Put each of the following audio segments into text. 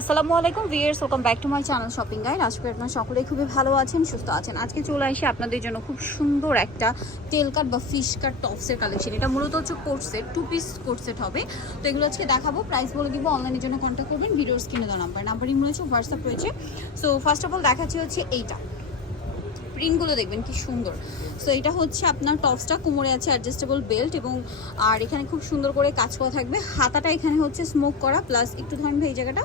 আসসালামু আলাইকুম viewers, welcome back to my channel shopping guide. আজকে আপনারা সকলেই খুবই ভালো আছেন, সুস্থ আছেন। আজকে চলে আসি আপনাদের জন্য খুব সুন্দর একটা টেল কাট বা ফিশ কাট টপসের কালেকশন। এটা মূলত হচ্ছে coat set, 2 piece coat set হবে। তো এগুলো আজকে দেখাবো, প্রাইস বলে দিব। অনলাইনের জন্য কন্ট্যাক্ট করবেন, ভিডিওর স্ক্রিনে দেওয়া নাম্বার ইমো রয়েছে, হোয়াটসঅ্যাপ রয়েছে। সো ফার্স্ট অফ অল দেখাচ্ছি হচ্ছে এইটা, প্রিন্টগুলো দেখবেন কি সুন্দর। সো এটা হচ্ছে আপনার টপসটা, কোমরে আছে অ্যাডজাস্টেবল বেল্ট এবং আর এখানে খুব সুন্দর করে কাজ করা থাকবে। হাতাটা এখানে হচ্ছে স্মোক করা, প্লাস একটু ধরেন ভাই এই জায়গাটা,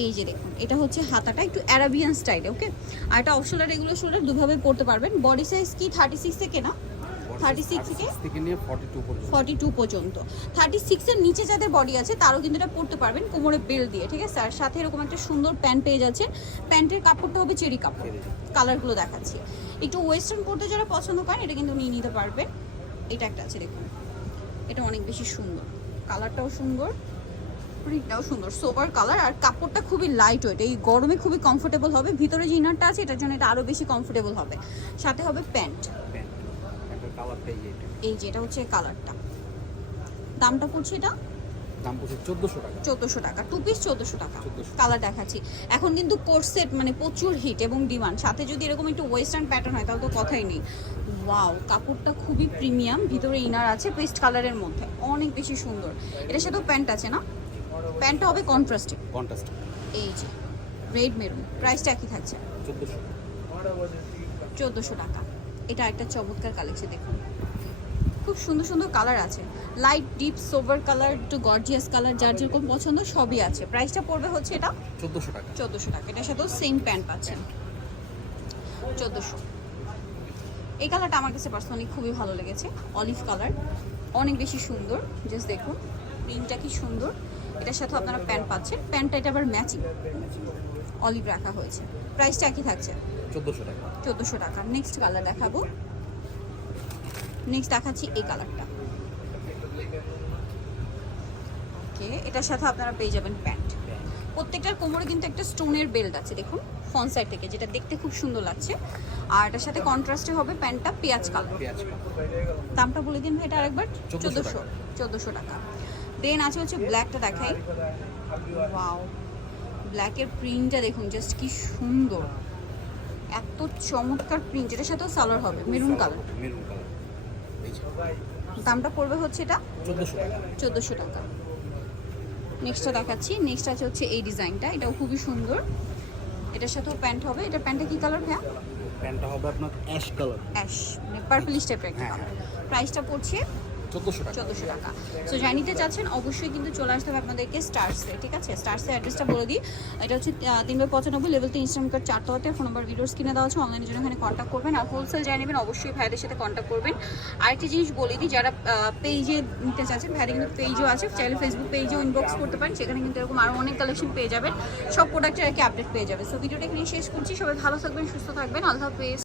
এই যে দেখুন এটা হচ্ছে হাতাটা একটু অ্যারাবিয়ান স্টাইলে। ওকে, আর এটা অপশনাল, রেগুলার শোল্ডার দুভাবে পরতে পারবেন। বডি সাইজ কি 36 থেকে না 36 থেকে নিয়ে 42 পর্যন্ত। 36 এর নিচে যাদের বডি আছে তারও কিন্তু এটা পরতে পারবেন কোমরে বেল্ট দিয়ে, ঠিক আছে। আর সাথে এরকম একটা সুন্দর প্যান্ট পেয়ে যাচ্ছেন। প্যান্টের কাপড়টা হবে চেরি কাপড়। কালারগুলো দেখাচ্ছি, একটু ওয়েস্টার্ন পরতে যারা পছন্দ করেন এটা কিন্তু নিয়ে নিতে পারবেন। এটা একটা আছে দেখুন, এটা অনেক বেশি সুন্দর, কালারটাও সুন্দর, প্রিন্টটাও সুন্দর, সোবার কালার। আর কাপড়টা খুবই লাইট ওয়েট, এই গরমে খুবই কমফোর্টেবল হবে। ভিতরে যে ইনারটা আছে এটার জন্য এটা আরও বেশি কমফোর্টেবল হবে। সাথে হবে প্যান্ট, এই যে এটা হচ্ছে কালারটা। দামটা পড়ছে, এটা দাম পড়ছে 1400 টাকা। 1400 টাকা, 2 পিস 1400 টাকা। কালার দেখাচ্ছি। এখন কিন্তু কোট সেট মানে প্রচুর হিট এবং ডিমান্ড। সাথে যদি এরকম একটু ওয়েস্টার্ন প্যাটার্ন হয় তাহলে তো কথাই নেই। ওয়াও, কাপড়টা খুবই প্রিমিয়াম, ভিতরে ইনার আছে পেস্ট কালারের মধ্যে, অনেক বেশি সুন্দর। এটার সাথেও প্যান্ট আছে না, প্যান্টটা হবে কন্ট্রাস্টে, এই যে রেড মেরুন। প্রাইসটা একই থাকছে 1400 টাকা। এটা একটা চমৎকার কালেকশন দেখুন, খুব সুন্দর সুন্দর কালার আছে, light deep sober colour to gorgeous colour, যার যেরকম পছন্দ সবই আছে। প্রাইসটা পড়বে হচ্ছে এটা 1400 টাকা। 1400 টাকা। এটার সাথেও সেম প্যান্ট পাচ্ছেন 1400। এই কালারটা আমার কাছে পার্সোনালি খুবই ভালো লেগেছে, অলিভ কালার, অনেক বেশি সুন্দর। জাস্ট দেখুন প্রিন্টটা কি সুন্দর। এটার সাথে আপনারা প্যান্ট পাচ্ছেন, প্যান্টটা এটা আবার ম্যাচিং অলিভ রাখা হয়েছে। প্রাইসটা একই থাকছে 1400 টাকা। 1400 টাকা। নেক্সট কালার দেখাবো, নেক্সট দেখাচ্ছি এই কালারটা। ওকে, এটার সাথে আপনারা পেয়ে যাবেন প্যান্ট। প্রত্যেকটার কোমরে কিন্তু একটা স্টোনের বেল্ট আছে দেখুন ফ্রন্ট সাইড থেকে, যেটা দেখতে খুব সুন্দর লাগছে। আর এটার সাথে কন্ট্রাস্টে হবে প্যান্টটা পেঁয়াজ কালার। দামটা বলে দিন ভাই এটা আরেকবার। 1400 টাকা। দেন আছে হচ্ছে ব্ল্যাকটা দেখাই। ওয়াও, ব্ল্যাকের প্রিন্টটা দেখুন জাস্ট কি সুন্দর, এত চমৎকার প্রিন্ট। এটার সাথেও সালোয়ার হবে মেরুন কালার। দামটা পড়বে হচ্ছে এটা 1400 টাকা। নেক্সটটা দেখাচ্ছি, নেক্সট আছে হচ্ছে এই ডিজাইনটা, এটাও খুবই সুন্দর। এটার সাথেও প্যান্ট হবে। এটা প্যান্টটা কি কালার ভাইয়া? প্যান্টটা হবে আপনার অ্যাশ কালার, অ্যাশ মানে পার্পলিশ টাইপের একটা কালার। প্রাইসটা পড়ছে 1400 টাকা। সো জানিতে চাচ্ছেন অবশ্যই কিন্তু চলে আসতে হবে আপনাদেরকে স্টারসে, ঠিক আছে। স্টারসের অ্যাড্রেসটা বলে দিই, এটা হচ্ছে 3/95 level 3 Instagram card 4 phone number ভিডিওর স্ক্রিনে দেওয়া আছে। অনলাইনের জন্য এখানে কন্ট্যাক্ট করবেন। আর হোলসেল যাই নেবেন অবশ্যই ভাইদের সাথে কন্ট্যাক্ট করবেন। আরেকটি জিনিস বলে দিই, যারা পেজে নিতে চাচ্ছেন, ভাইদের কিন্তু পেজও আছে, চাইলে ফেসবুক পেজেও ইনবক্স করতে পারেন, সেখানে কিন্তু এরকম আরও অনেক কালেকশন পেয়ে যাবেন, সব প্রোডাক্টের আর কি আপডেট পেয়ে যাবে। সো ভিডিওটা এখানে শেষ করছি, সবাই ভালো থাকবেন, সুস্থ থাকবেন, আল্লাহ হাফেজ।